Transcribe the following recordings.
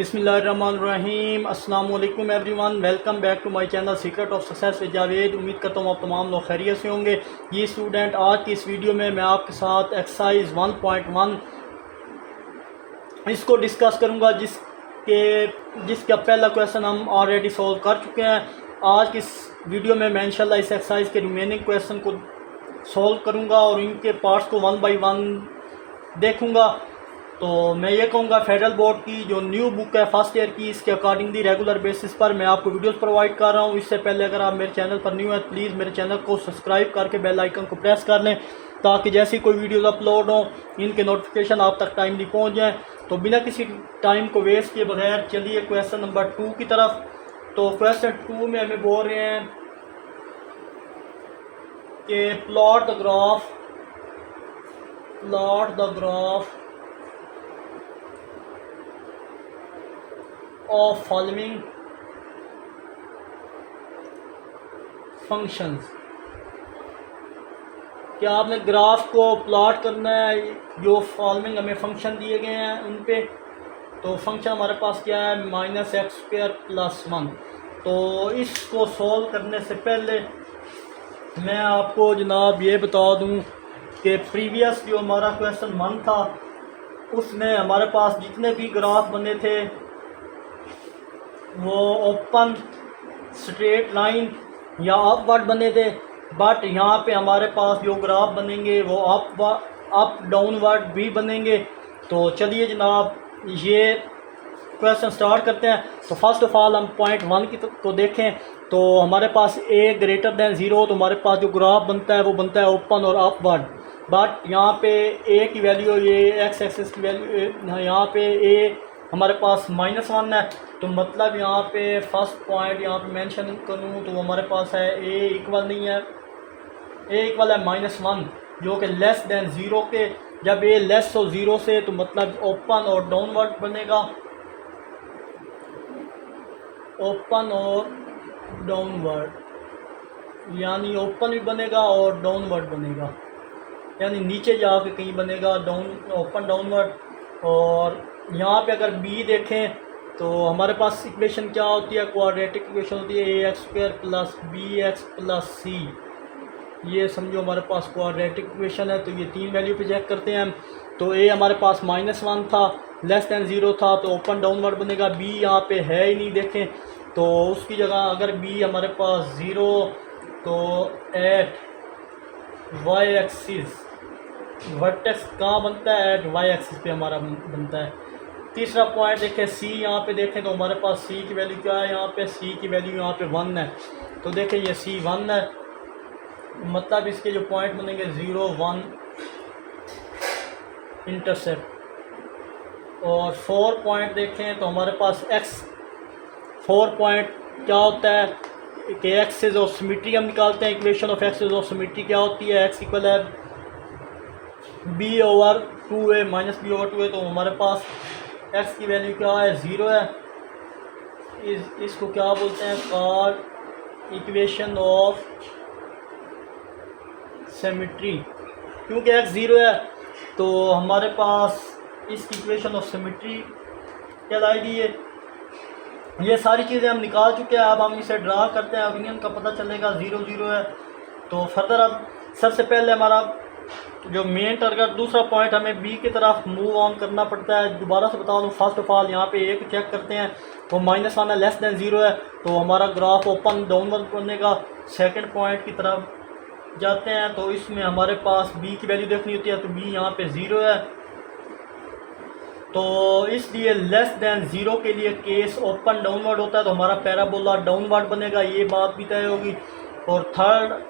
बिस्मिल्लाहिर्रहमानिर्रहीम अस्सलाम वालेकुम everyone, welcome back to my channel secret of success with Javed. उम्मीद करता हूँ आप तमाम लोग खैरियत से होंगे। ये स्टूडेंट, आज की इस वीडियो में मैं आपके साथ एक्सरसाइज 1.1 इसको डिस्कस करूँगा, जिसका पहला क्वेश्चन हम ऑलरेडी सॉल्व कर चुके हैं। आज की इस वीडियो में मैं इंशाल्लाह इस एक्सरसाइज के रिमेनिंग क्वेश्चन को सॉल्व करूँगा और इनके पार्ट्स को 1 बाई 1 देखूँगा। तो मैं ये कहूँगा, फेडरल बोर्ड की जो न्यू बुक है फर्स्ट ईयर की, इसके अकॉर्डिंगली रेगुलर बेसिस पर मैं आपको वीडियोस प्रोवाइड कर रहा हूँ। इससे पहले अगर आप मेरे चैनल पर न्यू हैं, प्लीज़ मेरे चैनल को सब्सक्राइब करके बेल आइकन को प्रेस कर लें, ताकि जैसी कोई वीडियोस अपलोड हों इनके नोटिफिकेशन आप तक टाइमली पहुँच जाएँ। तो बिना किसी टाइम को वेस्ट किए बगैर चलिए क्वेश्चन नंबर 2 की तरफ। तो क्वेश्चन 2 में हमें बोल रहे हैं कि plot the graph of following functions। क्या आपने ग्राफ को प्लॉट करना है, जो फॉलोइंग हमें फंक्शन दिए गए हैं उन पे। तो फंक्शन हमारे पास क्या है, -x² + 1। तो इसको सॉल्व करने से पहले मैं आपको जनाब ये बता दूं कि प्रीवियस जो हमारा क्वेश्चन 1 था, उसमें हमारे पास जितने भी ग्राफ बने थे वो ओपन स्ट्रेट लाइन या अपवर्ड बने थे। बट यहाँ पे हमारे पास जो ग्राफ बनेंगे वो अप डाउनवर्ड भी बनेंगे। तो चलिए जनाब ये क्वेश्चन स्टार्ट करते हैं। तो फर्स्ट ऑफ ऑल हम पॉइंट 1 की तो देखें। तो हमारे पास a>0, तो हमारे पास जो ग्राफ बनता है वो बनता है ओपन और अपवर्ड। बट यहाँ पे a की वैल्यू, ये x एक्सिस की वैल्यू, यहाँ पे a हमारे पास -1 है। तो मतलब यहाँ पे फर्स्ट पॉइंट यहाँ पे मेंशन करूँ तो हमारे पास है a इक्वल नहीं है, a इक्वल है -1, जो कि लेस देन 0 के। जब a लेस हो 0 से तो मतलब ओपन और डाउनवर्ड बनेगा, ओपन और डाउनवर्ड, यानी ओपन भी बनेगा और डाउनवर्ड बनेगा, यानी नीचे जाके कहीं बनेगा ओपन डाउनवर्ड। और यहाँ पे अगर b देखें तो हमारे पास इक्वेशन क्या होती है, क्वाड्रेटिक इक्वेशन होती है ax² + bx + c। ये समझो हमारे पास क्वाड्रेटिक इक्वेशन है। तो ये 3 वैल्यू पे चेक करते हैं हम। तो a हमारे पास -1 था, लेस देन 0 था, तो ओपन डाउनवर्ड बनेगा। b यहाँ पे है ही नहीं, देखें। तो उसकी जगह अगर b हमारे पास 0, तो एट y एक्सिस वर्टेक्स कहाँ बनता है, एट y एक्सिस पे हमारा बनता है। तीसरा पॉइंट देखें, c यहाँ पे देखें तो हमारे पास c की वैल्यू क्या है, यहाँ पे c की वैल्यू यहाँ पे 1 है। तो देखें ये c 1 है, मतलब इसके जो पॉइंट बनेंगे 0, 1 इंटरसेप्ट। और 4 पॉइंट देखें तो हमारे पास 4 पॉइंट क्या होता है कि एक्सिस ऑफ सिमेट्री हम निकालते हैं। Equation of axis of symmetry क्या होती है, x इक्वल है b/2a -b/2a। तो हमारे पास x की वैल्यू क्या है, 0 है। इसको क्या बोलते हैं, कॉल्ड इक्वेशन ऑफ सिमेट्री। क्योंकि x 0 है तो हमारे पास इसकी इक्वेशन ऑफ सिमेट्री कहलाएगी। ये सारी चीज़ें हम निकाल चुके हैं। अब हम इसे ड्रा करते हैं, अब इनका पता चलेगा 0 0 है। तो फर्दर अब सबसे पहले हमारा जो मेन टारगेट, दूसरा पॉइंट, हमें बी की तरफ मूव ऑन करना पड़ता है। दोबारा से बता दूं, फर्स्ट ऑफ ऑल यहाँ पे एक चेक करते हैं, वो -1 है, लेस देन 0 है। तो हमारा ग्राफ ओपन डाउनवर्ड बनेगा। सेकंड पॉइंट की तरफ जाते हैं तो इसमें हमारे पास बी की वैल्यू देखनी होती है। तो बी यहाँ पे 0 है, तो इसलिए लेस देन 0 के लिए केस ओपन डाउनवर्ड होता है। तो हमारा पैराबोला डाउनवर्ड बनेगा, ये बात भी तय होगी। और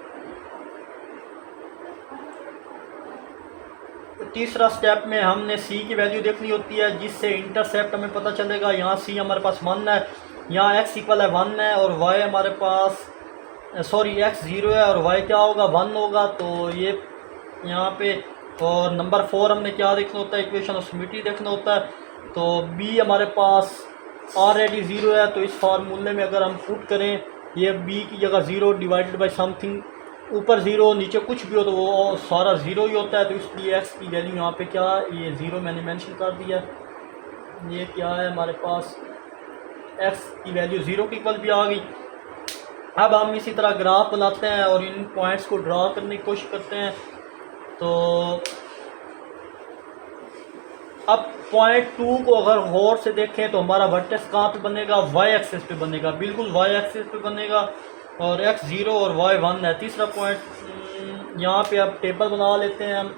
तीसरा स्टेप में हमने c की वैल्यू देखनी होती है, जिससे इंटरसेप्ट हमें पता चलेगा। यहाँ c हमारे पास 1 है, यहाँ x इक्वल है 1 है, और y हमारे पास x 0 है और y क्या होगा, 1 होगा। तो ये यहाँ पे। और नंबर 4 हमने क्या देखना होता है, इक्वेशन ऑफ सिमेट्री देखना होता है। तो b हमारे पास ऑलरेडी 0 है, तो इस फार्मूले में अगर हम पुट करें, ये b की जगह 0 डिवाइडेड बाई समथिंग, ऊपर 0 नीचे कुछ भी हो तो वो सारा 0 ही होता है। तो इसलिए x की वैल्यू यहाँ पे क्या, ये 0 मैंने मेंशन कर दिया। ये क्या है हमारे पास, एक्स की वैल्यू 0 के इक्वल भी आ गई। अब हम इसी तरह ग्राफ बनाते हैं और इन पॉइंट्स को ड्रा करने की कोशिश करते हैं। तो अब पॉइंट 2 को अगर गौर से देखें तो हमारा वर्टेक्स कहाँ पे बनेगा, वाई एक्सिस पे बनेगा, बिल्कुल वाई एक्सिस पे बनेगा। और एक्स 0 और वाई 1 है। तीसरा पॉइंट यहाँ पे अब टेबल बना लेते हैं हम,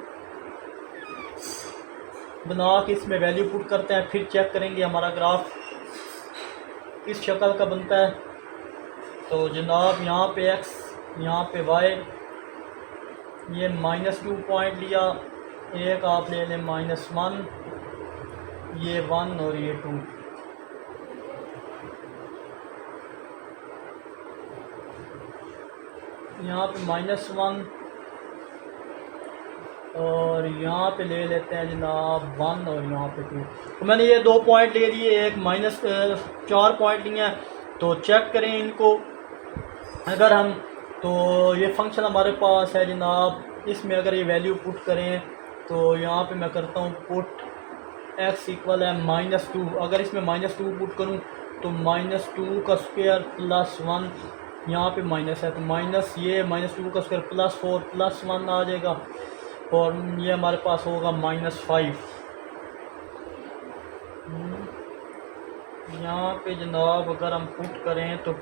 बना के इसमें वैल्यू पुट करते हैं, फिर चेक करेंगे हमारा ग्राफ किस शक्ल का बनता है। तो जनाब यहाँ पे एक्स, यहाँ पे वाई, ये -2 पॉइंट लिया, एक आप ले लें -1, ये 1 और ये 2। यहाँ पे -1 और यहाँ पे ले लेते हैं जनाब 1 और यहाँ पे 2। तो मैंने ये 2 पॉइंट ले लिए, एक -4 पॉइंट लिए हैं। तो चेक करें इनको अगर हम, तो ये फंक्शन हमारे पास है जनाब, इसमें अगर ये वैल्यू पुट करें तो यहाँ पे मैं करता हूँ पुट x इक्वल है -2। अगर इसमें -2 पुट करूँ तो -2 का स्क्वायर +1, यहाँ पे माइनस है तो माइनस, ये -2 का स्क्वायर +4 +1 आ जाएगा और ये हमारे पास होगा -5। यहाँ पे जनाब अगर हम पुट करें तो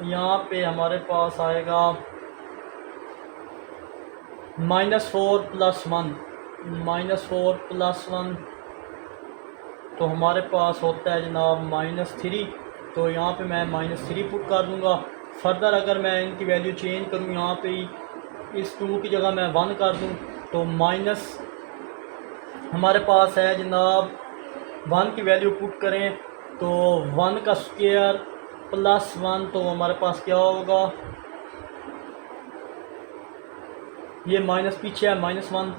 यहाँ पे हमारे पास आएगा -4 +1, -4 +1 तो हमारे पास होता है जनाब -3। तो यहाँ पे मैं -3 पुट कर दूँगा। फर्दर अगर मैं इनकी वैल्यू चेंज करूँ, यहाँ पे इस 2 की जगह मैं 1 कर दूँ तो माइनस हमारे पास है जनाब, 1 की वैल्यू पुट करें तो 1 का स्क्वायर +1 तो हमारे पास क्या होगा, ये माइनस पीछे है, -1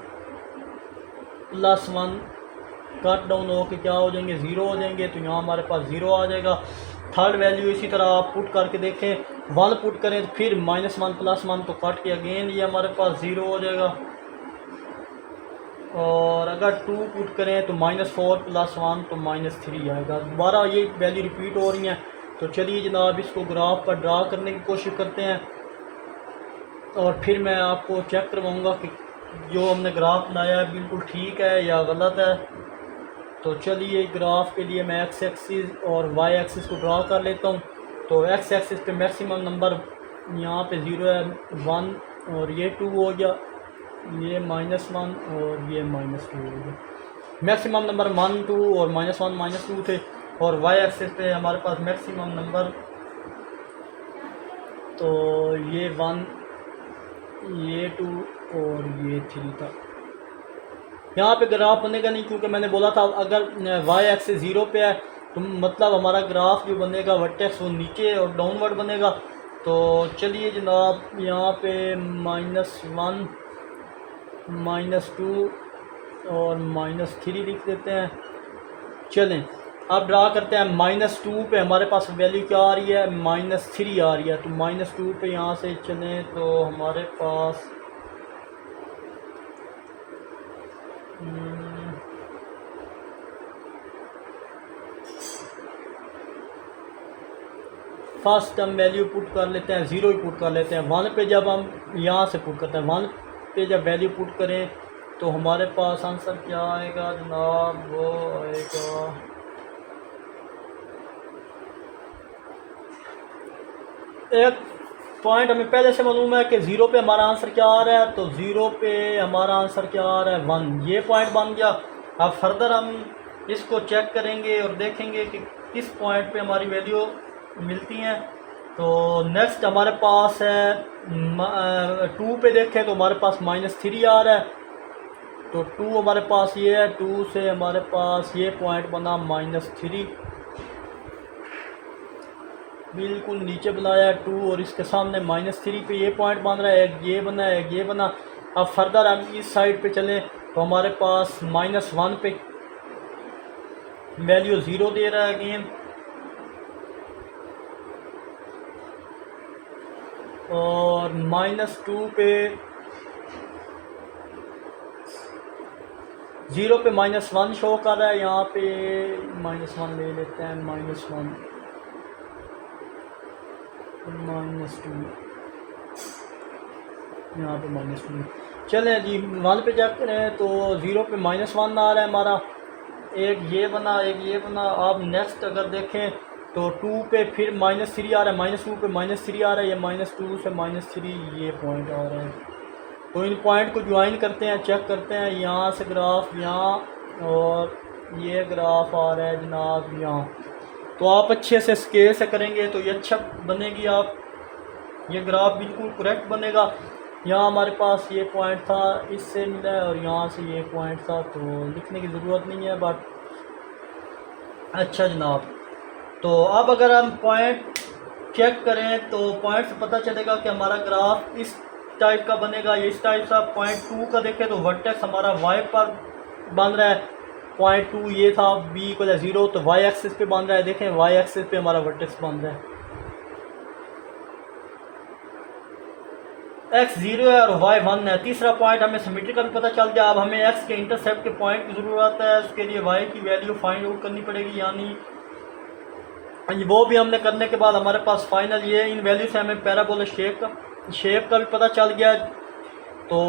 +1 कट डाउन हो के क्या हो जाएंगे, 0 हो जाएंगे। तो यहाँ हमारे पास 0 आ जाएगा। थर्ड वैल्यू इसी तरह आप पुट करके देखें, 1 पुट करें तो फिर -1 +1 तो कट के अगेन ये हमारे पास 0 हो जाएगा। और अगर 2 पुट करें तो -4 +1 तो -3 आएगा। दोबारा ये वैल्यू रिपीट हो रही हैं। तो चलिए जनाब इसको ग्राफ पर ड्रा करने की कोशिश करते हैं और फिर मैं आपको चेक करवाऊँगा कि जो हमने ग्राफ बनाया है बिल्कुल ठीक है या गलत है। तो चलिए ग्राफ के लिए मैं एक्स एक्सिस और वाई एक्सिस को ड्रा कर लेता हूँ। तो एक्स एक्सिस पे मैक्सिमम नंबर यहाँ पे 0 है, 1 और ये 2 हो गया, ये -1 और ये -2 हो गया। मैक्सिमम नंबर 1 2 और -1 -2 थे। और वाई एक्सिस पे हमारे पास मैक्सिमम नंबर, तो ये 1, ये 2 और ये 3 था। यहाँ पे ग्राफ बनेगा नहीं क्योंकि मैंने बोला था अगर वाई एक्सिस 0 पे है तो मतलब हमारा ग्राफ जो बनेगा वर्टेक्स वो नीचे और डाउनवर्ड बनेगा। तो चलिए जनाब यहाँ पे -1 -2 और -3 लिख देते हैं। चलें अब ड्रा करते हैं। -2 पे हमारे पास वैल्यू क्या आ रही है, -3 आ रही है। तो -2 पे यहाँ से चलें तो हमारे पास फर्स्ट हम वैल्यू पुट कर लेते हैं, 0 ही पुट कर लेते हैं। 1 पे जब हम यहाँ से पुट करते हैं, 1 पे जब वैल्यू पुट करें तो हमारे पास आंसर क्या आएगा जनाब, वो आएगा एक पॉइंट हमें पहले से मालूम है कि 0 पे हमारा आंसर क्या आ रहा है। तो 0 पे हमारा आंसर क्या आ रहा है, 1। ये पॉइंट बन गया। अब फर्दर हम इसको चेक करेंगे और देखेंगे कि किस पॉइंट पे हमारी वैल्यू मिलती हैं। तो नेक्स्ट हमारे पास है 2 पे देखें तो हमारे पास -3 आ रहा है। तो 2 हमारे पास ये है, 2 से हमारे पास ये पॉइंट बना -3, बिल्कुल नीचे बनाया है 2 और इसके सामने -3 पे ये पॉइंट बन रहा है, एक ये बना है, एक ये बना। अब फर्दर हम इस साइड पे चलें तो हमारे पास -1 पे वैल्यू 0 दे रहा है अगेन, और -2 पे ज़ीरो पे -1 शो कर रहा है, यहाँ पे -1 ले लेते हैं, -1 -2, यहाँ पे -2। चलें जी 1 पे चेक करें तो 0 पे -1 आ रहा है हमारा, एक ये बना एक ये बना। आप नेक्स्ट अगर देखें तो 2 पे फिर -3 आ रहा है, -2 पे -3 आ रहा है, ये -2 से -3 ये पॉइंट आ रहा है। तो इन पॉइंट को ज्वाइन करते हैं, चेक करते हैं, यहाँ से ग्राफ यहाँ और ये ग्राफ आ रहा है जनाब यहाँ। तो आप अच्छे से स्केल से करेंगे तो ये अच्छा बनेगी, आप ये ग्राफ बिल्कुल करेक्ट बनेगा। यहाँ हमारे पास ये पॉइंट था, इससे मिला है, और यहाँ से ये पॉइंट था, तो लिखने की ज़रूरत नहीं है बट अच्छा जनाब। तो अब अगर हम पॉइंट चेक करें तो पॉइंट से पता चलेगा कि हमारा ग्राफ इस टाइप का बनेगा, ये इस टाइप का। पॉइंट 2 का देखें तो वर्टेक्स हमारा वाई पर बन रहा है, पॉइंट 2 ये था, b = 0, तो वाई एक्सिस पे बन रहा है। देखें वाई एक्सिस पे हमारा वर्टेक्स बन रहा है, x 0 है और y 1 है। तीसरा पॉइंट हमें सिमेट्री का भी पता चल गया। अब हमें x के इंटरसेप्ट के पॉइंट की ज़रूरत है, उसके लिए y की वैल्यू फाइंड आउट करनी पड़ेगी, यानी वो भी हमने करने के बाद हमारे पास फाइनल ये इन वैल्यू से हमें पैराबोला शेप का भी पता चल गया। तो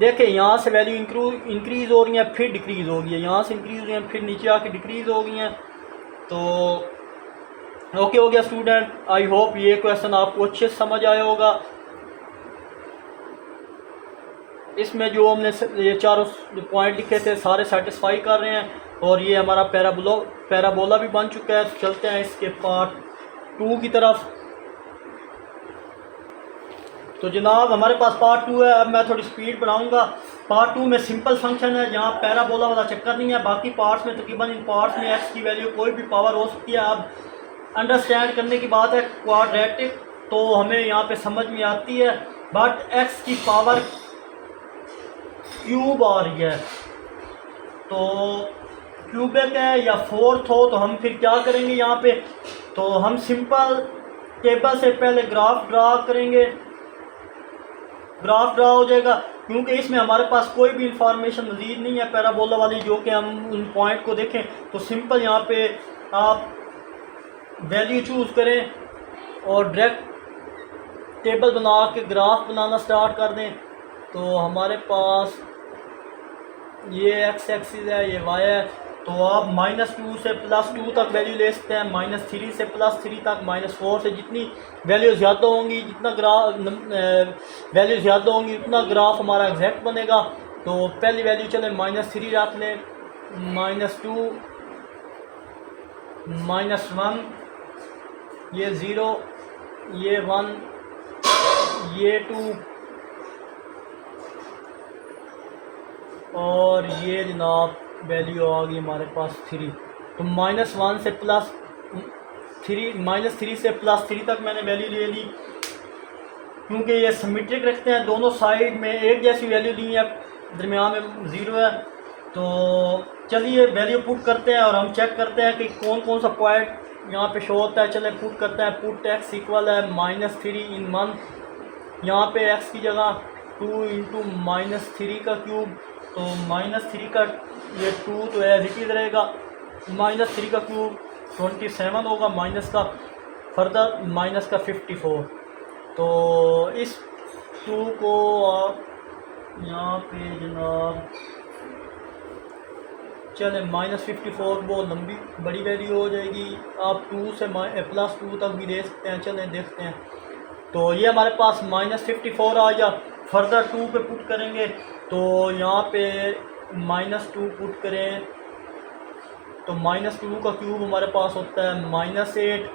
देखें यहाँ से वैल्यू इंक्रीज़ हो रही है, फिर डिक्रीज़ हो गई है, यहाँ से इंक्रीज़ हुई है, फिर नीचे आके डिक्रीज़ हो गई हैं। तो ओके हो गया स्टूडेंट, आई होप ये क्वेश्चन आपको अच्छे से समझ आया होगा। इसमें जो हमने ये चारों पॉइंट लिखे थे सारे सेटिस्फाई कर रहे हैं, और ये हमारा पैराबोला भी बन चुका है। चलते हैं इसके पार्ट 2 की तरफ। तो जनाब हमारे पास पार्ट 2 है, अब मैं थोड़ी स्पीड बनाऊंगा। पार्ट 2 में सिंपल फंक्शन है, यहाँ पैराबोला वाला चक्कर नहीं है। बाकी पार्ट्स में तकरीबन इन पार्ट्स में एक्स की वैल्यू कोई भी पावर हो सकती है। अब अंडरस्टैंड करने की बात है, क्वाड्रेटिक तो हमें यहाँ पे समझ में आती है, बट एक्स की पावर क्यूब आ रही है, तो क्यूबिक है या फोर्थ हो, तो हम फिर क्या करेंगे यहाँ पे, तो हम सिंपल टेबल से पहले ग्राफ ड्रा करेंगे। ग्राफ ड्रा हो जाएगा क्योंकि इसमें हमारे पास कोई भी इंफॉर्मेशन मज़ीद नहीं है पैराबोला वाली, जो कि हम उन पॉइंट को देखें। तो सिंपल यहाँ पे आप वैल्यू चूज़ करें और डायरेक्ट टेबल बना के ग्राफ बनाना स्टार्ट कर दें। तो हमारे पास ये एक्स एक्सिस है, ये वाई है, तो आप -2 से +2 तक वैल्यू ले सकते हैं, -3 से +3 तक, -4 से। जितनी वैल्यू ज़्यादा होंगी, जितना वैल्यू ज़्यादा होंगी उतना ग्राफ हमारा एग्जैक्ट बनेगा। तो पहली वैल्यू चले -3 रख लें, -2, -1, ये 0, ये 1, ये 2 और ये जनाब वैल्यू आ गई हमारे पास 3। तो -1 से -3 से +3 तक मैंने वैल्यू ले ली, क्योंकि ये सिमेट्रिक रखते हैं, दोनों साइड में एक जैसी वैल्यू ली है, दरमियान में 0 है। तो चलिए वैल्यू पुट करते हैं और हम चेक करते हैं कि कौन कौन सा पॉइंट यहाँ पे शो होता है। चले पुट करते हैं। पुट x इक्वल है -3 इन 1, यहाँ पे x की जगह 2 इंटू -3 का क्यूब, तो -3 का ये 2 तो एज इट इज़ रहेगा, -3 का क्यूब 27 होगा, माइनस का फर्दर -54। तो इस 2 को आप यहाँ पे जनाब चले -54 वो लंबी बड़ी वैल्यू हो जाएगी, आप 2 से +2 तक भी दे सकते हैं। चलें देखते हैं। तो ये हमारे पास -54 आ गया। फर्दर 2 पे पुट करेंगे, तो यहाँ पे -2 पुट करें तो -2 का क्यूब हमारे पास होता है -8,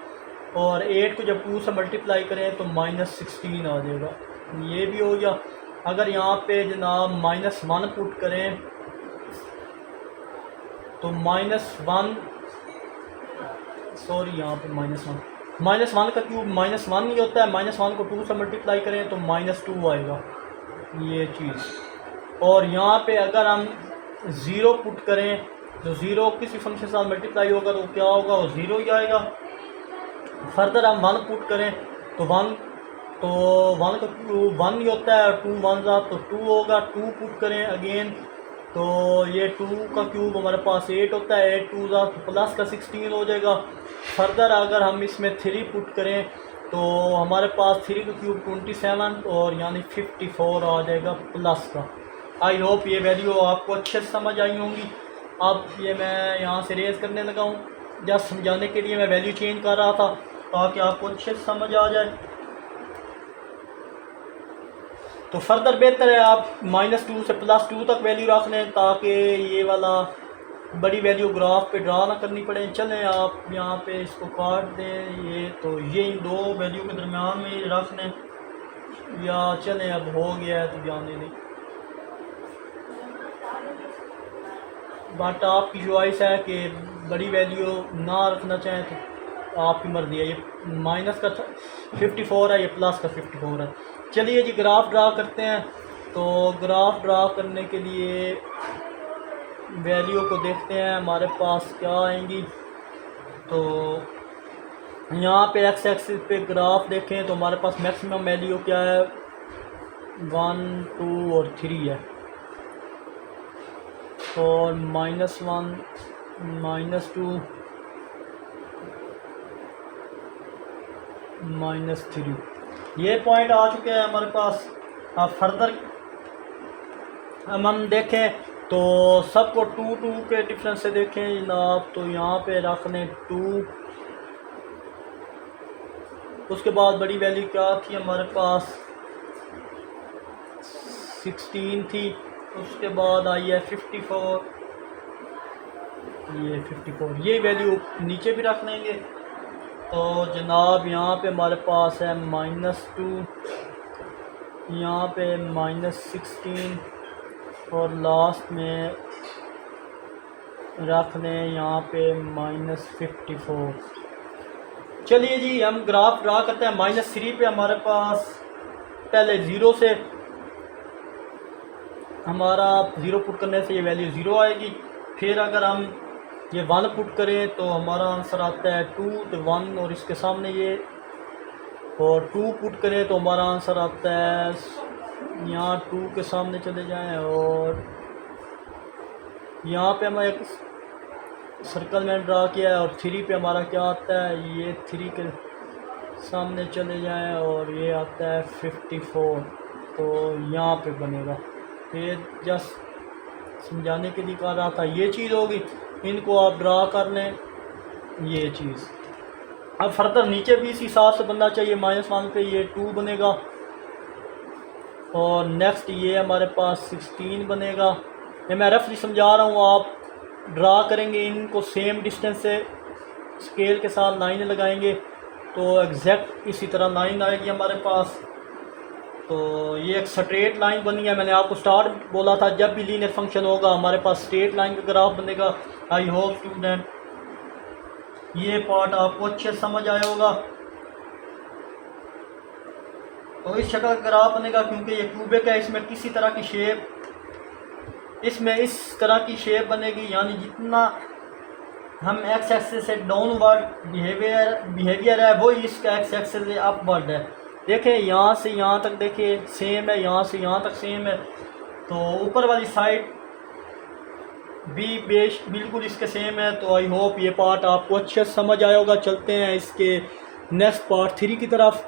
और 8 को जब 2 से मल्टीप्लाई करें तो -16 आ जाएगा, ये भी हो गया। अगर यहाँ पे जनाब -1 पुट करें तो -1 सॉरी यहाँ पे -1 का क्यूब -1 नहीं होता है, -1 को 2 से मल्टीप्लाई करें तो -2 आएगा, ये चीज़। और यहाँ पे अगर हम 0 पुट करें तो 0 किसी फंक्शन के साथ मल्टीप्लाई होगा तो क्या होगा, वो 0 ही आएगा। फर्दर हम 1 पुट करें तो 1 तो वन का वन ही होता है, 2 वन ज़ा तो 2 होगा, 2 पुट करें अगेन तो ये 2 का क्यूब हमारे पास 8 होता है, 8 2 ज़ा तो प्लस का 16 हो जाएगा। फर्दर अगर हम इसमें 3 पुट करें तो हमारे पास 3 का क्यूब 27 और यानी 54 आ जाएगा प्लस का। आई होप ये वैल्यू आपको अच्छे से समझ आई होंगी। अब ये मैं यहाँ से रेज करने लगा हूँ, जस्ट समझाने के लिए मैं वैल्यू चेंज कर रहा था ताकि आपको अच्छे से समझ आ जाए। तो फर्दर बेहतर है आप -2 से +2 तक वैल्यू रख लें ताकि ये वाला बड़ी वैल्यू ग्राफ पे ड्रा ना करनी पड़े। चलें आप यहाँ पे इसको काट दें, ये तो ये इन दो वैल्यू के दरमियान में रख लें, या चलें अब हो गया है तो जाने दें। बट आपकी चॉइस है कि बड़ी वैल्यू ना रखना चाहें तो आपकी मर्ज़ी है। ये माइनस का 54 है, ये प्लस का 54 है। चलिए जी ग्राफ ड्रा करते हैं। तो ग्राफ ड्रा करने के लिए वैल्यू को देखते हैं हमारे पास क्या आएंगी। तो यहाँ पे एक्स एक्सिस पे ग्राफ देखें तो हमारे पास मैक्सिमम वैल्यू क्या है, 1 2 और 3 है, और -1 -2 -3 ये पॉइंट आ चुके हैं हमारे पास। अब फर्दर हम देखें तो सबको 2 2 के डिफरेंस से देखें जनाब। तो यहाँ पे रख लें 2, उसके बाद बड़ी वैल्यू क्या थी हमारे पास, 16 थी, उसके बाद आई है 54, ये 54, ये वैल्यू नीचे भी रख लेंगे। तो जनाब यहाँ पे हमारे पास है -2, यहाँ पे -16 और लास्ट में रख लें यहाँ पे -54। चलिए जी हम ग्राफ ड्रा करते हैं। -3 पे हमारे पास पहले 0 से हमारा 0 पुट करने से ये वैल्यू 0 आएगी। फिर अगर हम ये 1 पुट करें तो हमारा आंसर आता है 2, तो 1 और इसके सामने ये, और 2 पुट करें तो हमारा आंसर आता है, यहाँ 2 के सामने चले जाएं और यहाँ पे हम एक सर्कल में ड्रा किया है, और 3 पे हमारा क्या आता है, ये 3 के सामने चले जाएं और ये आता है 54, तो यहाँ पे बनेगा। ये जस्ट समझाने के लिए कह रहा था, ये चीज़ होगी, इनको आप ड्रा कर लें ये चीज़। अब फर्दर नीचे भी इसी हिसाब से बनना चाहिए। -1 पे ये 2 बनेगा, और नेक्स्ट ये हमारे पास 16 बनेगा। ये मैं रफली समझा रहा हूँ, आप ड्रा करेंगे इनको सेम डिस्टेंस से, स्केल के साथ लाइन लगाएंगे तो एग्जैक्ट इसी तरह लाइन आएगी हमारे पास। तो ये एक स्ट्रेट लाइन बनी है। मैंने आपको स्टार्ट बोला था जब भी लीनियर फंक्शन होगा हमारे पास स्ट्रेट लाइन का ग्राफ बनेगा। आई होप स्टूडेंट ये पार्ट आपको अच्छे समझ आया होगा। तो इस शक्ल का ग्राफ बनेगा, क्योंकि ये क्यूबिक है, इसमें किसी तरह की शेप, इसमें इस तरह की शेप बनेगी, यानी जितना हम एक्स एक्सिस से डाउनवर्ड बिहेवियर है वही इसका एक्स एक्सिस से अपवर्ड है। देखें यहाँ से यहाँ तक देखें सेम है, यहाँ से यहाँ तक सेम है, तो ऊपर वाली साइड भी बिल्कुल इसके सेम है। तो आई होप ये पार्ट आपको अच्छे से समझ आया होगा। चलते हैं इसके नेक्स्ट पार्ट 3 की तरफ।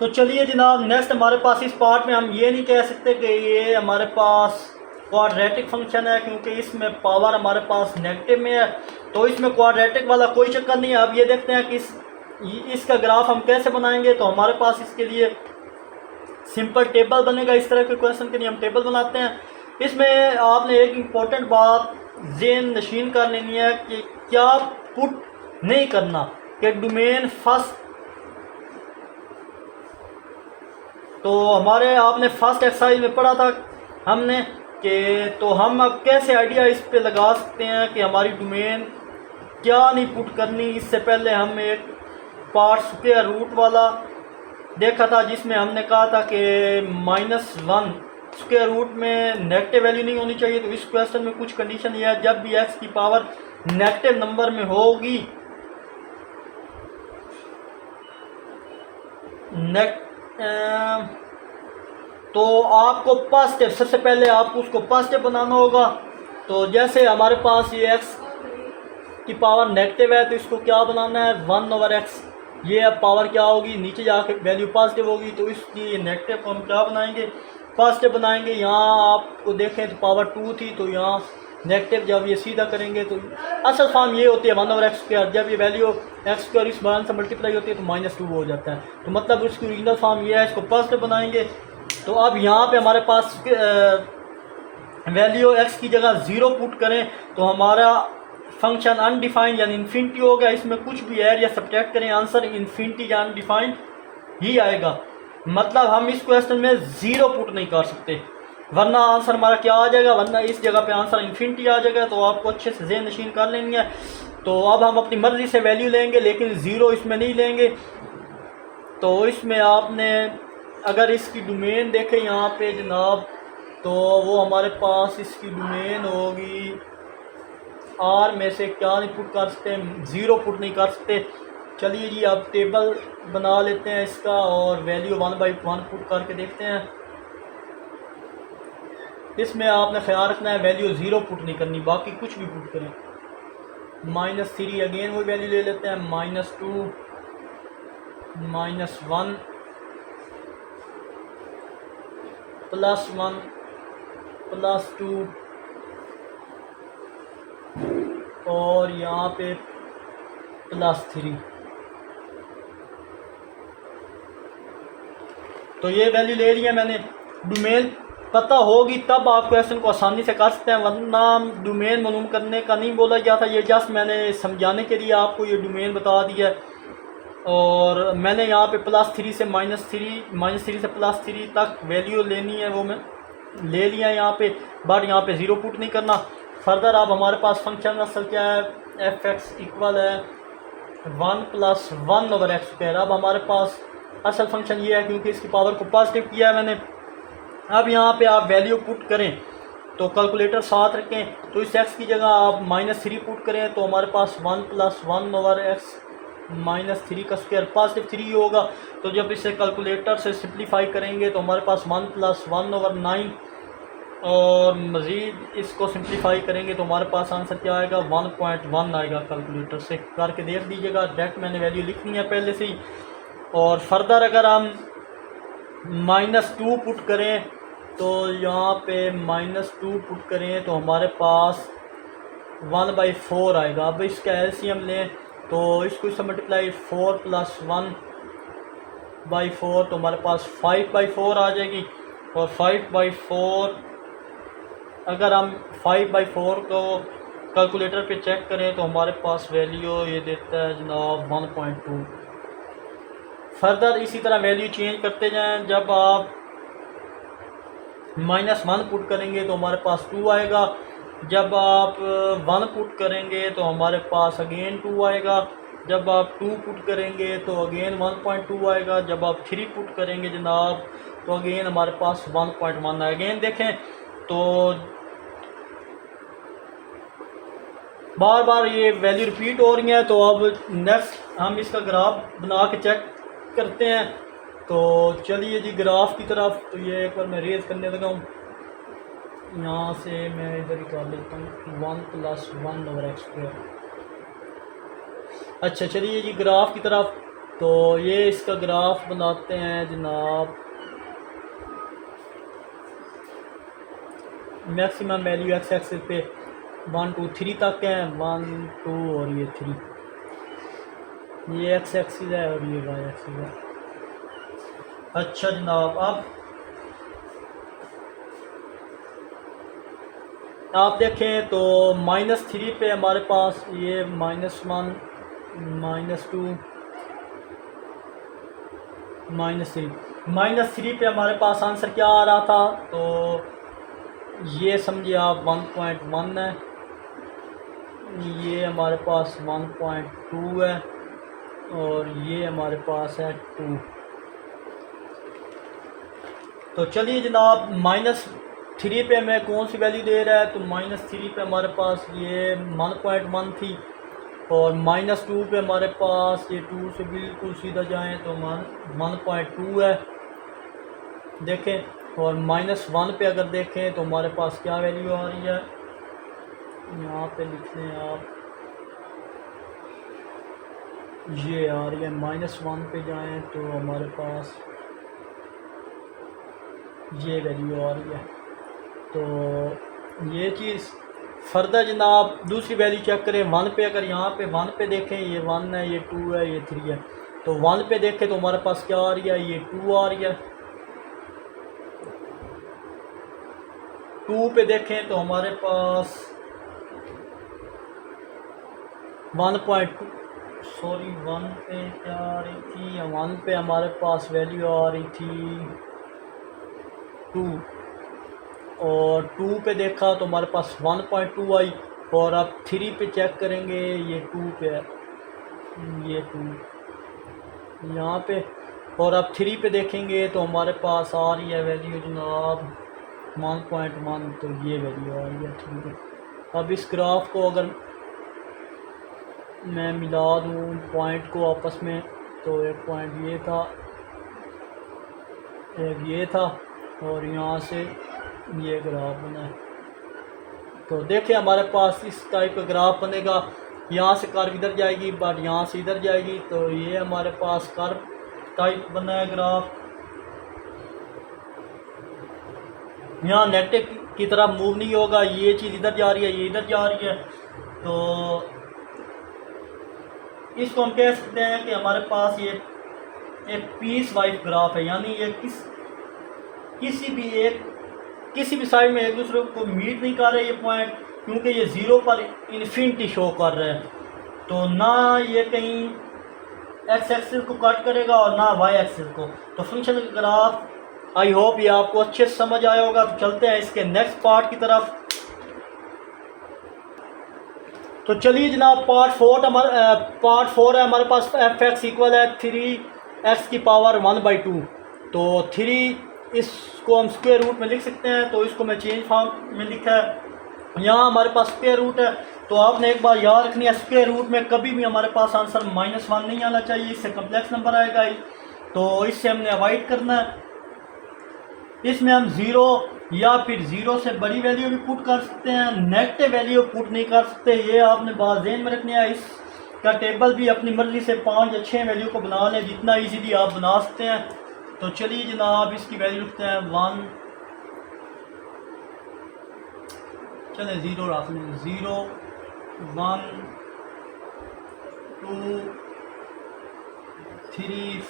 तो चलिए जनाब नेक्स्ट हमारे पास इस पार्ट में हम ये नहीं कह सकते कि ये हमारे पास क्वाड्रेटिक फंक्शन है, क्योंकि इसमें पावर हमारे पास नेगेटिव में है, तो इसमें क्वाड्रेटिक वाला कोई चक्कर नहीं है। अब ये देखते हैं कि इसका ग्राफ हम कैसे बनाएंगे। तो हमारे पास इसके लिए सिंपल टेबल बनेगा। इस तरह के क्वेश्चन के लिए हम टेबल बनाते हैं। इसमें आपने एक इम्पोर्टेंट बात ज़हन नशीन कर लेनी है कि क्या पुट नहीं करना, कि डोमेन फर्स्ट, तो हमारे आपने फर्स्ट एक्सरसाइज में पढ़ा था हमने कि, तो हम अब कैसे आइडिया इस पे लगा सकते हैं कि हमारी डोमेन क्या नहीं पुट करनी। इससे पहले हम एक पार्ट स्क्वायर रूट वाला देखा था, जिसमें हमने कहा था कि -1 स्क्वायर रूट में नेगेटिव वैल्यू नहीं होनी चाहिए। तो इस क्वेश्चन में कुछ कंडीशन ये है, जब भी एक्स की पावर नेगेटिव नंबर में होगी नेट तो आपको पॉजिटिव, सबसे पहले आपको उसको पॉजिटिव बनाना होगा। तो जैसे हमारे पास ये x की पावर नेगेटिव है तो इसको क्या बनाना है, 1/x। ये अब पावर क्या होगी, नीचे जाके वैल्यू पॉजिटिव होगी, तो इसकी नेगेटिव को हम क्या बनाएंगे, पॉजिटिव बनाएंगे। यहाँ आपको देखें तो पावर 2 थी, तो यहाँ नेगेटिव जब ये सीधा करेंगे तो असल फॉर्म ये होती है 1/x²। जब ये वैल्यू x² इस मान से मल्टीप्लाई होती है तो -2 हो जाता है। तो मतलब उसकी ओरिजिनल फॉर्म ये है, इसको पॉजिटिव बनाएंगे। तो अब यहाँ पे हमारे पास वैल्यू x की जगह 0 पुट करें तो हमारा फंक्शन अनडिफाइंड यानी इन्फिनिटी हो गया। इसमें कुछ भी ऐड या सब्ट्रैक्ट करें, आंसर इन्फिनिटी या अनडिफाइंड ही आएगा। मतलब हम इस क्वेश्चन में 0 पुट नहीं कर सकते, वरना आंसर हमारा क्या आ जाएगा, वरना इस जगह पे आंसर इन्फिनिटी आ जाएगा। तो आपको अच्छे से ज़हन नशीन कर लेनी है। तो अब हम अपनी मर्ज़ी से वैल्यू लेंगे, लेकिन 0 इसमें नहीं लेंगे। तो इसमें आपने अगर इसकी डोमेन देखें यहाँ पे जनाब, तो वो हमारे पास इसकी डोमेन होगी आर में से क्या नहीं पुट कर सकते, 0 पुट नहीं कर सकते। चलिए जी अब टेबल बना लेते हैं इसका और वैल्यू 1/1 पुट करके देखते हैं। इसमें आपने ख्याल रखना है वैल्यू 0 पुट नहीं करनी, बाकी कुछ भी पुट करें। -3 अगेन वही वैल्यू ले लेते हैं, -2 -1 +1 +2 और यहाँ पे +3। तो ये वैल्यू ले रही है मैंने। डोमेन पता होगी तब आप क्वेश्चन को आसानी से कर सकते हैं, वरना डोमेन मालूम करने का नहीं बोला गया था। ये जस्ट मैंने समझाने के लिए आपको ये डोमेन बता दिया है। और मैंने यहाँ पे +3 से -3 से +3 तक वैल्यू लेनी है, वो मैं ले लिया यहाँ पे, बट यहाँ पे 0 पुट नहीं करना। फर्दर अब हमारे पास फंक्शन असल क्या है, f(x) इक्वल है 1 + 1/x²। अब हमारे पास असल फंक्शन ये है, क्योंकि इसकी पावर को पॉजिटिव किया है मैंने। अब यहाँ पे आप वैल्यू पुट करें तो कैलकुलेटर साथ रखें, तो इस x की जगह आप -3 पुट करें तो हमारे पास 1 + 1/x -3 का स्क्वायर पॉजिटिव 3 होगा। तो जब इसे कैलकुलेटर से सिंप्लीफाई करेंगे तो हमारे पास 1 + 1/9 और मज़ीद इसको सिंप्लीफाई करेंगे तो हमारे पास आंसर क्या आएगा, 1.1 आएगा। कैलकुलेटर से करके देख दीजिएगा, डायरेक्ट मैंने वैल्यू लिखनी है पहले से ही। और फर्दर अगर हम -2 पुट करें तो यहाँ पे -2 पुट करें तो हमारे पास 1/4 आएगा। अब इसका एलसीएम लें तो इसको इससे मल्टीप्लाई 4 + 1/4 तो हमारे पास 5/4 आ जाएगी। और 5/4 अगर हम 5/4 को कैलकुलेटर पे चेक करें तो हमारे पास वैल्यू ये देता है जनाब 1.2। फर्दर इसी तरह वैल्यू चेंज करते जाएं। जब आप -1 पुट करेंगे तो हमारे पास 2 आएगा। जब आप 1 पुट करेंगे तो हमारे पास अगेन 2 आएगा। जब आप 2 पुट करेंगे तो अगेन 1.2 आएगा। जब आप 3 पुट करेंगे जनाब तो अगेन हमारे पास 1.1 है। अगेन देखें तो बार बार ये वैल्यू रिपीट हो रही है। तो अब नेक्स्ट हम इसका ग्राफ बना के चेक करते हैं। तो चलिए जी ग्राफ की तरफ। तो ये एक बार मैं रेज करने लगा हूँ, यहाँ से मैं इधर ही कर लेता हूँ 1 + 1/x²। अच्छा चलिए जी ग्राफ की तरफ। तो ये इसका ग्राफ बनाते हैं जनाब। मैक्सिमम वैल्यू x एक्सिस पे 1 2 3 तक है, 1 2 और ये 3, ये x एक्सिस है और ये y एक्सिस है। अच्छा जनाब अब आप देखें तो -3 पे हमारे पास ये -1 -2 -3 पे हमारे पास आंसर क्या आ रहा था। तो ये समझिए आप 1.1 है, ये हमारे पास 1.2 है और ये हमारे पास है 2। तो चलिए जनाब -3 पे हमें कौन सी वैल्यू दे रहा है। तो -3 पे हमारे पास ये 1.1 थी और -2 पे हमारे पास ये 2 से बिल्कुल सीधा जाएं तो 1.2 है देखें। और -1 पे अगर देखें तो हमारे पास क्या वैल्यू आ रही है, यहाँ पे लिख लें आप, ये आ रही है -1 पे जाएं तो हमारे पास ये वैल्यू आ रही है। तो ये चीज़ फर्दर जनाब दूसरी वैल्यू चेक करें 1 पे। अगर यहाँ पे 1 पे देखें ये 1 है, ये 2 है, ये 3 है, तो 1 पे देखें तो हमारे पास क्या आ रही है, ये 2 आ रही है। 2 पे देखें तो हमारे पास 1.2 सॉरी 1 पे क्या आ रही थी, 1 पे हमारे पास वैल्यू आ रही थी 2, और 2 पे देखा तो हमारे पास 1.2 आई। और अब 3 पे चेक करेंगे, ये 2 पे है, ये 2 यहाँ पे। और अब 3 पे देखेंगे तो हमारे पास आ रही है वैल्यू जनाब 1.1, तो ये वैल्यू आ रही है 3 पे। अब इस ग्राफ को अगर मैं मिला दूँ पॉइंट को आपस में, तो एक पॉइंट ये था, एक ये था, और यहाँ से ये ग्राफ बना है। तो देखिए हमारे पास इस टाइप का ग्राफ बनेगा, यहाँ से कर्व इधर जाएगी बट यहाँ से इधर जाएगी, तो ये हमारे पास कर्व टाइप बना है ग्राफ। यहाँ नेगेटिव की तरफ मूव नहीं होगा, ये चीज़ इधर जा रही है, ये इधर जा रही है। तो इसको हम कह सकते हैं कि हमारे पास ये एक पीस वाइज ग्राफ है, यानी ये किसी भी साइड में एक दूसरे को मीट नहीं कर रहे ये पॉइंट, क्योंकि ये ज़ीरो पर इन्फिनिटी शो कर रहे हैं। तो ना ये कहीं एक्स एक्सिस को कट करेगा और ना वाई एक्सिस को। तो फंक्शन ग्राफ आई होप ये आपको अच्छे से समझ आया होगा। तो चलते हैं इसके नेक्स्ट पार्ट की तरफ। तो चलिए जनाब पार्ट 4 है हमारे पास, एफ एक्स इक्वल है 3x की पावर 1/2। तो 3 इसको हम स्क्वायर रूट में लिख सकते हैं, तो इसको मैं चेंज फॉर्म में लिखा है। यहाँ हमारे पास स्क्वायर रूट है, तो आपने एक बार याद रखनी है स्क्वायर रूट में कभी भी हमारे पास आंसर -1 नहीं आना चाहिए, इससे कम्प्लेक्स नंबर आएगा ही। तो इससे हमने अवॉइड करना है। इसमें हम 0 या फिर 0 से बड़ी वैल्यू भी पुट कर सकते हैं, नेगेटिव वैल्यू पुट नहीं कर सकते, ये आपने बात ध्यान में रखनी है। इसका टेबल भी अपनी मर्जी से 5 या 6 वैल्यू को बना लें, जितना इजीली आप बना सकते हैं। तो चलिए जनाब इसकी वैल्यू लिखते हैं 1, चले 0 रख लें, 0 1 2 3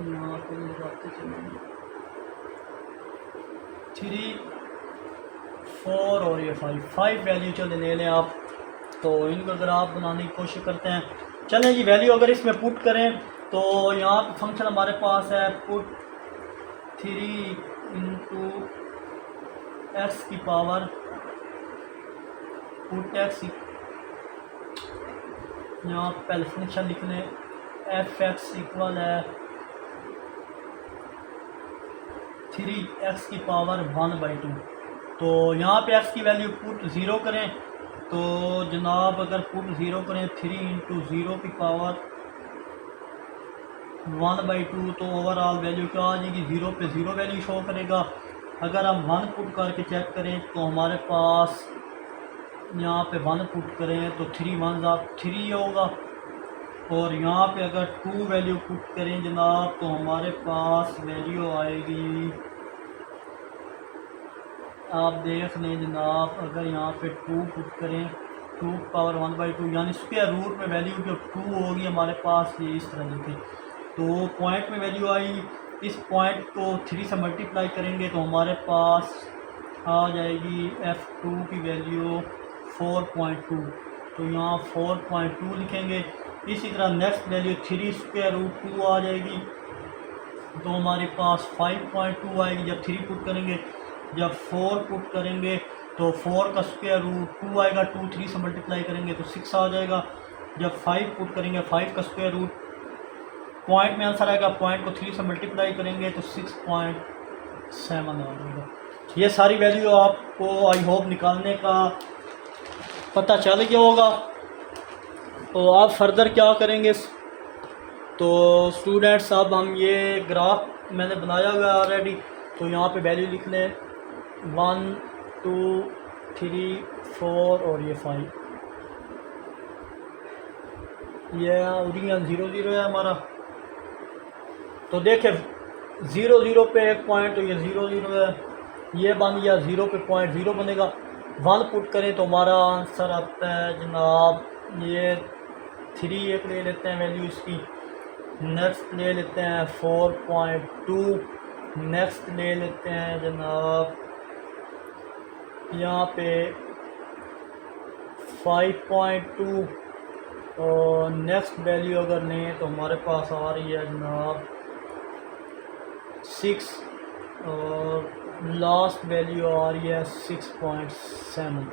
यहाँ पे लगाते चलेंगे 3 4 और ये 5 वैल्यू चले ले लें आप। तो इनको अगर आप बनाने की कोशिश करते हैं, चलें जी वैल्यू अगर इसमें पुट करें तो यहाँ पे फंक्शन हमारे पास है पुट 3 इंटू एक्स की पावर पुट एक्स, यहाँ पहले फंक्शन लिख लें एफ एक्स इक्वल है 3x की पावर 1/2। तो यहाँ पे x की वैल्यू पुट 0 करें, तो जनाब अगर पुट 0 करें 3 इंटू 0 की पावर 1/2, तो ओवरऑल वैल्यू क्या आ जाएगी, 0 पे 0 वैल्यू शो करेगा। अगर हम 1 पुट करके चेक करें तो हमारे पास यहाँ पे 1 पुट करें तो 3 1 3 होगा। और यहाँ पे अगर 2 वैल्यू पुट करें जनाब तो हमारे पास वैल्यू आएगी, आप देख लें जनाब, अगर यहाँ पे 2 पुट करें 2 पावर 1/2 यानी स्क्वायर रूट में वैल्यू जो 2 होगी हमारे पास, ये इस तरह लिखे। तो पॉइंट में वैल्यू आई, इस पॉइंट को 3 से मल्टीप्लाई करेंगे तो हमारे पास आ जाएगी f2 की वैल्यू 4.2। तो यहाँ 4.2 लिखेंगे। इसी तरह नेक्स्ट वैल्यू 3 स्क्वायर रूट 2 आ जाएगी, तो हमारे पास 5.2 आएगी जब 3 पुट करेंगे। जब 4 पुट करेंगे तो 4 का स्क्वायर रूट 2 आएगा, 2 3 से मल्टीप्लाई करेंगे तो 6 आ जाएगा। जब 5 पुट करेंगे 5 का स्क्वायर रूट, पॉइंट में आंसर आएगा, पॉइंट को 3 से मल्टीप्लाई करेंगे तो 6.7 आ जाएगा। ये सारी वैल्यू आपको आई होप निकालने का पता चल गया होगा। तो आप फर्दर क्या करेंगे? तो स्टूडेंट्स अब हम ये ग्राफ मैंने बनाया हुआ है ऑलरेडी, तो यहाँ पे वैल्यू लिख लें 1 2 3 4 और ये 5। ये ओरिजिनल 0 0 है हमारा। तो देखें 0 0 पे एक पॉइंट, तो ये 0 0 है, ये बन गया 0 पे पॉइंट 0 बनेगा। 1 पुट करें तो हमारा आंसर आता है जनाब ये 3 एक ले लेते हैं वैल्यू इसकी। नेक्स्ट ले लेते हैं 4.2। नेक्स्ट ले लेते हैं जनाब यहाँ पे 5.2 और नेक्स्ट वैल्यू अगर लें तो हमारे पास आ रही है जनाब 6 और लास्ट वैल्यू आ रही है 6.7।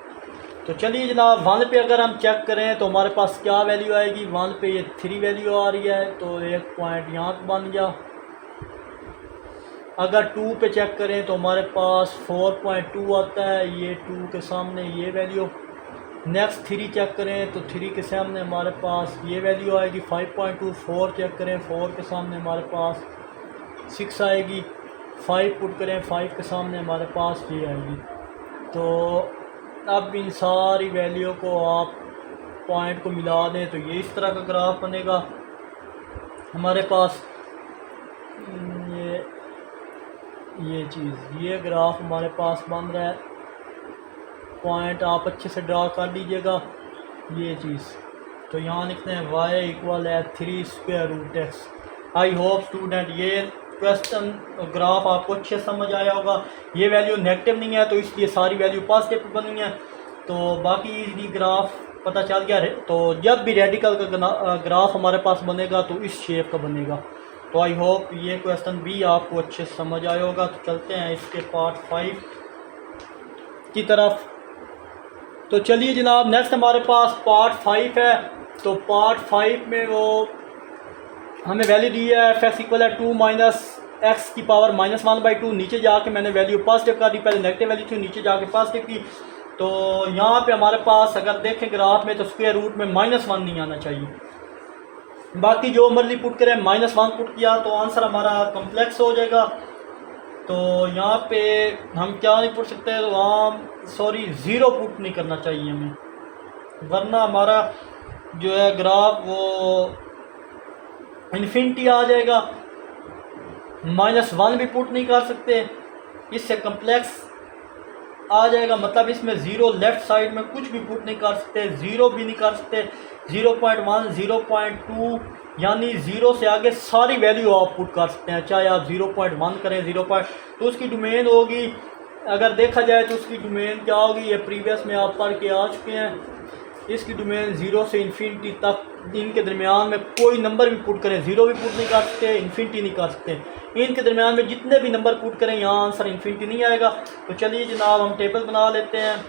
तो चलिए जनाब 1 पे अगर हम चेक करें तो हमारे पास क्या वैल्यू आएगी? 1 पे ये 3 वैल्यू आ रही है, तो एक पॉइंट यहाँ पे बन गया। अगर 2 पे चेक करें तो हमारे पास 4.2 आता है, ये 2 के सामने ये वैल्यू। नेक्स्ट 3 चेक करें तो 3 के सामने हमारे पास ये वैल्यू आएगी 5.2। 4 चेक करें, 4 के सामने हमारे पास 6 आएगी। 5 पुट करें, 5 के सामने हमारे पास ये आएगी। तो अब इन सारी वैल्यू को आप पॉइंट को मिला दें तो ये इस तरह का ग्राफ बनेगा हमारे पास। ये चीज़, ये ग्राफ हमारे पास बन रहा है। पॉइंट आप अच्छे से ड्रा कर लीजिएगा ये चीज़। तो यहाँ लिखते हैं y इक्वल है 3√x। आई होप स्टूडेंट ये क्वेश्चन ग्राफ आपको अच्छे समझ आया होगा। ये वैल्यू नेगेटिव नहीं है तो इसलिए सारी वैल्यू पॉजिटिव बनी है। तो बाकी ये ग्राफ पता चल गया है। तो जब भी रेडिकल का ग्राफ हमारे पास बनेगा तो इस शेप का बनेगा। तो आई होप ये क्वेश्चन भी आपको अच्छे से समझ आया होगा। तो चलते हैं इसके पार्ट 5 की तरफ। तो चलिए जनाब नेक्स्ट हमारे पास पार्ट 5 है। तो पार्ट 5 में वो हमें वैल्यू दी है f(x) इक्वल है 2 माइनस एक्स की पावर -1/2। नीचे जाके मैंने वैल्यू पॉजिटिव कर दी, पहले नेगेटिव वैल्यू थी, नीचे जाके पॉजिटिव की। तो यहाँ पे हमारे पास अगर देखें ग्राफ में तो स्क्वायर रूट में -1 नहीं आना चाहिए। बाकी जो मर्जी पुट करें, -1 पुट किया तो आंसर हमारा कम्प्लेक्स हो जाएगा। तो यहाँ पे हम क्या नहीं पुट सकते, तो हम 0 पुट नहीं करना चाहिए हमें, वरना हमारा जो है ग्राफ वो इन्फिनिटी आ जाएगा। -1 भी पुट नहीं कर सकते, इससे कम्प्लेक्स आ जाएगा। मतलब इसमें 0 लेफ्ट साइड में कुछ भी पुट नहीं कर सकते, 0 भी नहीं कर सकते। 0.1 0.2 यानी 0 से आगे सारी वैल्यू आप पुट कर सकते हैं। चाहे आप 0.1 करें, 0. तो उसकी डोमेन होगी, अगर देखा जाए तो उसकी डोमेन क्या होगी, ये प्रीवियस में आप पढ़ के आ चुके हैं। इसकी डोमेन 0 से इन्फिनिटी तक, इनके दरमियान में कोई नंबर भी पुट करें, 0 भी पुट नहीं कर सकते, इन्फिनिटी नहीं कर सकते। इनके दरमियान में जितने भी नंबर पुट करें यहाँ आंसर इन्फिनिटी नहीं आएगा। तो चलिए जनाब हम टेबल बना लेते हैं,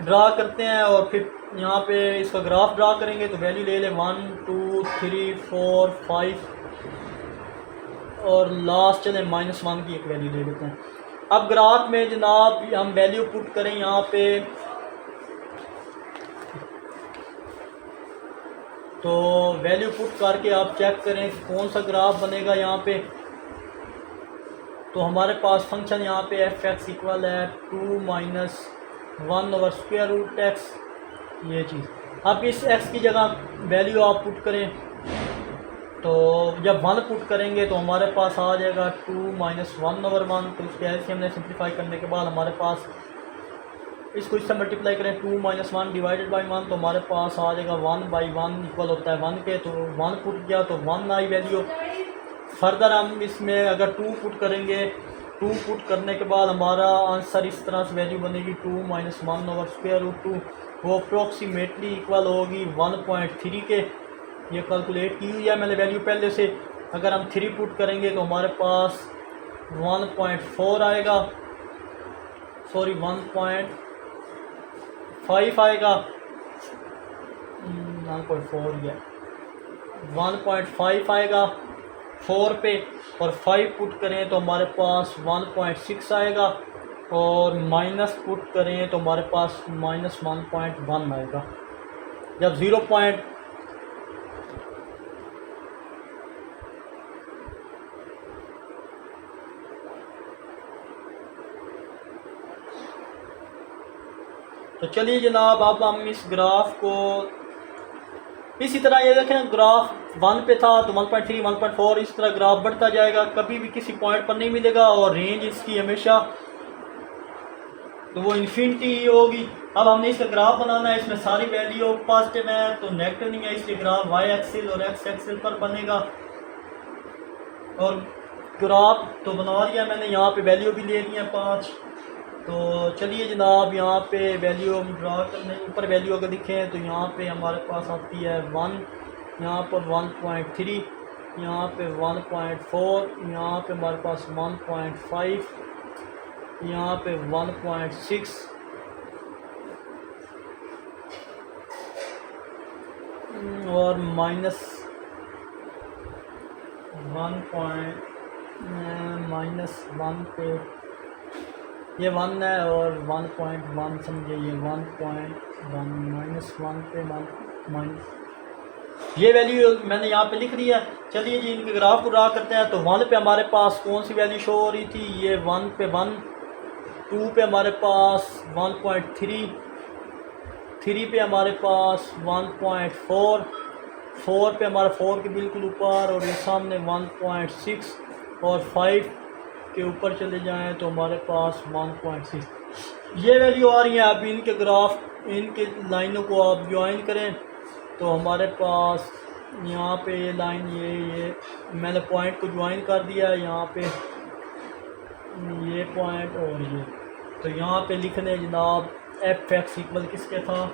ड्रा करते हैं और फिर यहाँ पे इसका ग्राफ ड्रा करेंगे। तो वैल्यू ले लें 1 2 3 4 5 और लास्ट चले -1 की एक वैल्यू ले लेते हैं। अब ग्राफ में जनाब हम वैल्यू पुट करें यहाँ पे, तो वैल्यू पुट करके आप चेक करें कौन सा ग्राफ बनेगा यहाँ पे। तो हमारे पास फंक्शन यहाँ पे f(x) इक्वल है 2 माइनस 1/√x, ये चीज़। अब इस x की जगह वैल्यू आप पुट करें, तो जब 1 पुट करेंगे तो हमारे पास आ जाएगा 2 माइनस 1/1। तो उसके एलसीएम हमने सिंप्लीफाई करने के बाद हमारे पास इसको इससे मल्टीप्लाई करें 2 माइनस 1 डिवाइडेड बाई 1, तो हमारे पास आ जाएगा 1/1 इक्वल होता है 1 के। तो 1 पुट किया तो 1 आई वैल्यू। फर्दर हम इसमें अगर 2 पुट करेंगे, 2 पुट करने के बाद हमारा आंसर इस तरह से वैल्यू बनेगी 2 माइनस 1/√2। वो अप्रोक्सीमेटली इक्वल होगी 1.3 के। ये कैलकुलेट की हुई है मैंने वैल्यू पहले से। अगर हम 3 पुट करेंगे तो हमारे पास 1.4 आएगा, सॉरी 1.5 आएगा, 1.4 है, 1.5 आएगा। 4 पे और 5 पुट करें तो हमारे पास 1.6 आएगा, और माइनस पुट करें तो हमारे पास -1.1 आएगा। जब 0 पॉइंट तो चलिए जनाब, अब हम इस ग्राफ को इसी तरह ये देखें, ग्राफ 1 पे था तो 1.3 1.4 इस तरह ग्राफ बढ़ता जाएगा, कभी भी किसी पॉइंट पर नहीं मिलेगा, और रेंज इसकी हमेशा तो वो इन्फिनिटी ही होगी। अब हमने इसका ग्राफ बनाना है, इसमें सारी वैल्यू पॉजिटिव है तो नेगेटिव नहीं है, इसलिए ग्राफ वाई एक्सिल और एक्स एक्सिल पर बनेगा। और ग्राफ तो बना दिया मैंने, यहाँ पे वैल्यू भी ले ली है 5। तो चलिए जनाब, यहाँ पे वैल्यू हम ड्रा करने, ऊपर वैल्यू अगर दिखें तो यहाँ पे हमारे पास आती है 1, यहाँ पर 1.3, यहाँ पे 1.4, यहाँ पे हमारे पास 1.5, यहाँ पे 1.6, और -1 पे ये 1 है, और 1.1 समझे, ये 1.1 -1 पे माइनस, ये वैल्यू मैंने यहाँ पे लिख दी है। चलिए जी, इनके ग्राफ को ड्रा करते हैं। तो 1 पे हमारे पास कौन सी वैल्यू शो हो रही थी, ये 1 पे 1, 2 पे हमारे पास 1.3, 3 पे हमारे पास 1.4, 4 पे हमारा 4 के बिल्कुल ऊपर, और ये सामने 1.6, और 5 के ऊपर चले जाएं तो हमारे पास 1.6 ये वैल्यू आ रही है। अब इनके ग्राफ, इनके लाइनों को आप ज्वाइन करें तो हमारे पास यहाँ पे ये लाइन, ये मैंने पॉइंट को ज्वाइन कर दिया है, यहाँ पे ये पॉइंट और ये, तो यहाँ पे लिखने जनाब एफ एक्स इक्वल किसके था,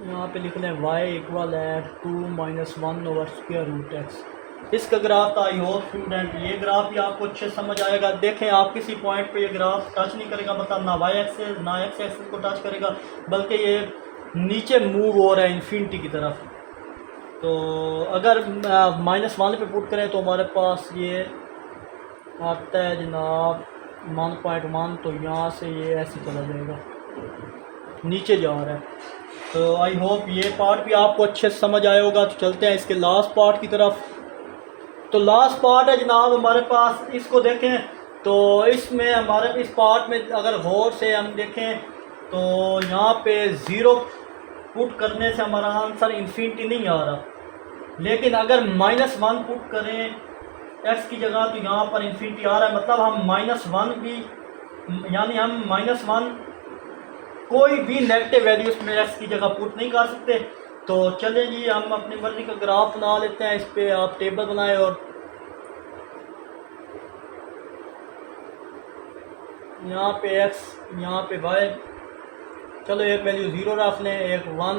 यहाँ पे लिख लें y इक्वल है 2 - 1/√x। इसका ग्राफ था। आई होप स्टूडेंट ये ग्राफ भी आपको अच्छे समझ आएगा। देखें, आप किसी पॉइंट पे ये ग्राफ टच नहीं करेगा, मतलब ना y एक्सिस ना x एक्सिस को टच करेगा, बल्कि ये नीचे मूव हो रहा है इन्फिनिटी की तरफ। तो अगर -1 पे पुट करें तो हमारे पास ये आता है जनाब 1.1, तो यहाँ से ये ऐसे चला जाएगा, नीचे जा रहा है। तो आई होप ये पार्ट भी आपको अच्छे से समझ आया होगा। तो चलते हैं इसके लास्ट पार्ट की तरफ। तो लास्ट पार्ट है जनाब हमारे पास, इसको देखें तो इसमें हमारे इस पार्ट में अगर गौर से हम देखें तो यहाँ पे 0 पुट करने से हमारा आंसर इन्फिनिटी नहीं आ रहा, लेकिन अगर -1 पुट करें x की जगह तो यहाँ पर इन्फिनिटी आ रहा है। मतलब हम -1 भी, यानी हम -1 कोई भी नेगेटिव वैल्यूज में x की जगह पुट नहीं कर सकते। तो चलें जी, हम अपनी मर्जी का ग्राफ बना लेते हैं। इस पे आप टेबल बनाए और यहाँ पे x, यहाँ पे y, चलो एक वैल्यू 0 रख लें, एक 1,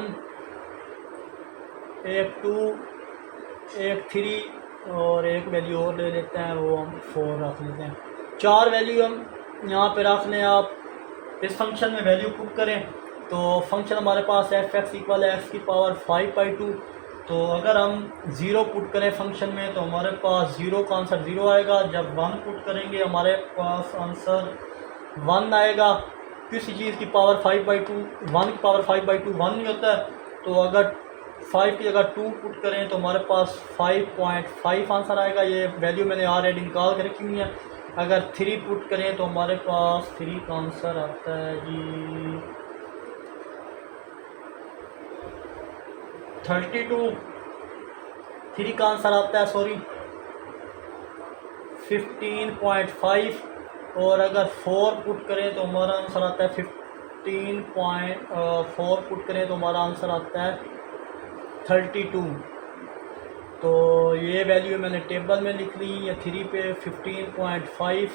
एक 2, एक 3 और एक वैल्यू और ले लेते हैं, वो हम 4 रख लेते हैं। 4 वैल्यू हम यहाँ पे रख लें। आप इस फंक्शन में वैल्यू पुट करें तो फंक्शन हमारे पास एफ एक्स इक्वल है x की पावर 5/2। तो अगर हम 0 पुट करें फंक्शन में तो हमारे पास 0 का आंसर 0 आएगा। जब 1 पुट करेंगे हमारे पास आंसर 1 आएगा। किसी चीज़ की पावर 5/2, 1 की पावर 5/2 1 नहीं होता है। तो अगर 5 की जगह 2 पुट करें तो हमारे पास 5.5 आंसर आएगा। ये वैल्यू मैंने ऑलरेडी निकाल के रखी हुई है। अगर 3 पुट करें तो हमारे पास 3 का आंसर आता है जी 32। 3 का आंसर आता है 15.5। और अगर 4 पुट करें तो हमारा आंसर आता है 15.4 पुट करें तो हमारा आंसर आता है 32। तो ये वैल्यू मैंने टेबल में लिख ली है। 3 पे 15.5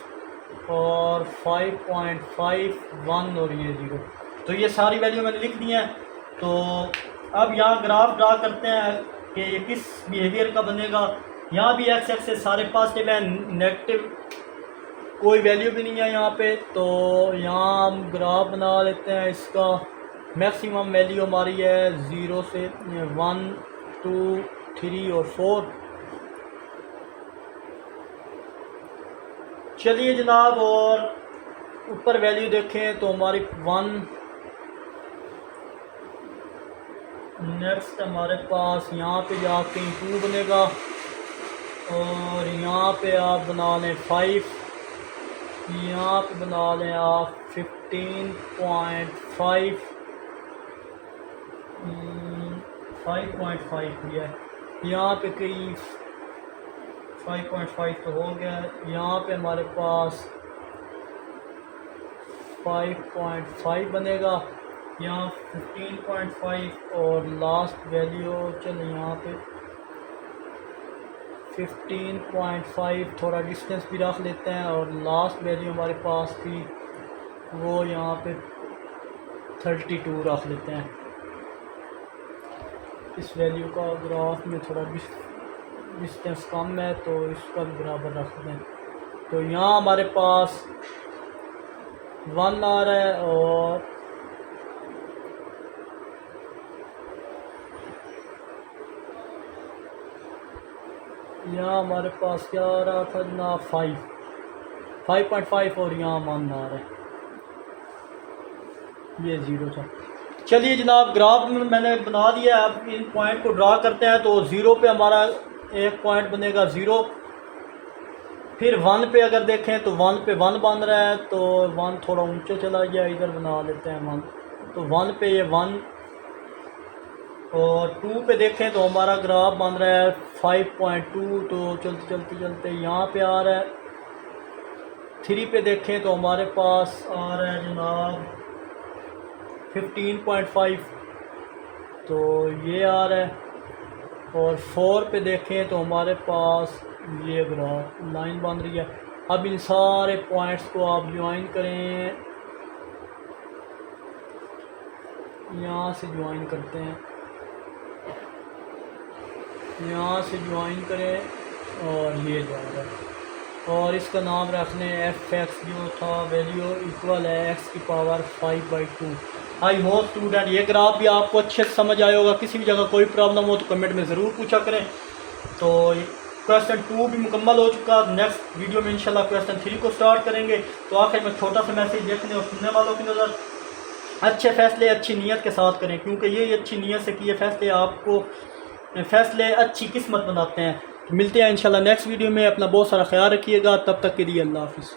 और 5.5 1 और ये 0। तो ये सारी वैल्यू मैंने लिख दी हैं। तो अब यहाँ ग्राफ ड्रा करते हैं कि ये किस बिहेवियर का बनेगा। यहाँ भी एक्स एक्सेस सारे पॉजिटिव है, नेगेटिव कोई वैल्यू भी नहीं है यहाँ पे। तो यहाँ हम ग्राफ बना लेते हैं इसका। मैक्सिमम वैल्यू हमारी है 0 से 1, 2, 3 और 4। चलिए जनाब, और ऊपर वैल्यू देखें तो हमारी 1। नेक्स्ट हमारे पास यहाँ पे जाके 2 बनेगा, और यहाँ पे आप बना लें 5, यहाँ पे बना लें आप 15.5, 5.5 दिया है। यहाँ पे कई 5.5 तो हो गया है। यहाँ पे हमारे पास 5.5 बनेगा, यहाँ 15.5 और लास्ट वैल्यू चलो यहाँ पे 15.5 थोड़ा डिस्टेंस भी रख लेते हैं, और लास्ट वैल्यू हमारे पास थी वो यहाँ पे 32 रख लेते हैं। इस वैल्यू का ग्राफ में थोड़ा डिस्टेंस कम है तो इसका भी बराबर रख दें। तो यहाँ हमारे पास 1 आ रहा है, और यहाँ हमारे पास क्या आ रहा था जनाब 5.5, और यहाँ 1 आ रहा है, ये 0 था। चलिए जनाब, ग्राफ में मैंने बना दिया। अब इन पॉइंट को ड्रा करते हैं। तो 0 पे हमारा एक पॉइंट बनेगा 0, फिर 1 पे अगर देखें तो 1 पे 1 बन रहा है, तो 1 थोड़ा ऊंचे चला गया, इधर बना लेते हैं 1। तो 1 पे ये 1, और 2 पे देखें तो हमारा ग्राफ बन रहा है 5.2, तो चलते चलते चलते यहाँ पे आ रहा है। 3 पे देखें तो हमारे पास आ रहा है जनाब 15.5, तो ये आ रहा है। और 4 पे देखें तो हमारे पास ये ग्राफ लाइन बन रही है। अब इन सारे पॉइंट्स को आप ज्वाइन करें, यहाँ से ज्वाइन करते हैं, यहाँ से ज्वाइन करें, और ये जा रहा है। और इसका नाम रखने fx जो था वैल्यू इक्वल है x की पावर 5/2। आई होप स्टूडेंट ये ग्राफ भी आपको अच्छे से समझ आया होगा। किसी भी जगह कोई प्रॉब्लम हो तो कमेंट में ज़रूर पूछा करें। तो क्वेश्चन 2 भी मुकम्मल हो चुका। नेक्स्ट वीडियो में इंशाल्लाह क्वेश्चन 3 को स्टार्ट करेंगे। तो आखिर में छोटा सा मैसेज देखने और सुनने वालों की नज़र, अच्छे फैसले अच्छी नीयत के साथ करें, क्योंकि ये अच्छी नीयत से किए फैसले आपको फैसले अच्छी किस्मत बनाते हैं। मिलते हैं इंशाल्लाह नेक्स्ट वीडियो में। अपना बहुत सारा ख्याल रखिएगा। तब तक के लिए अल्लाह हाफिज़।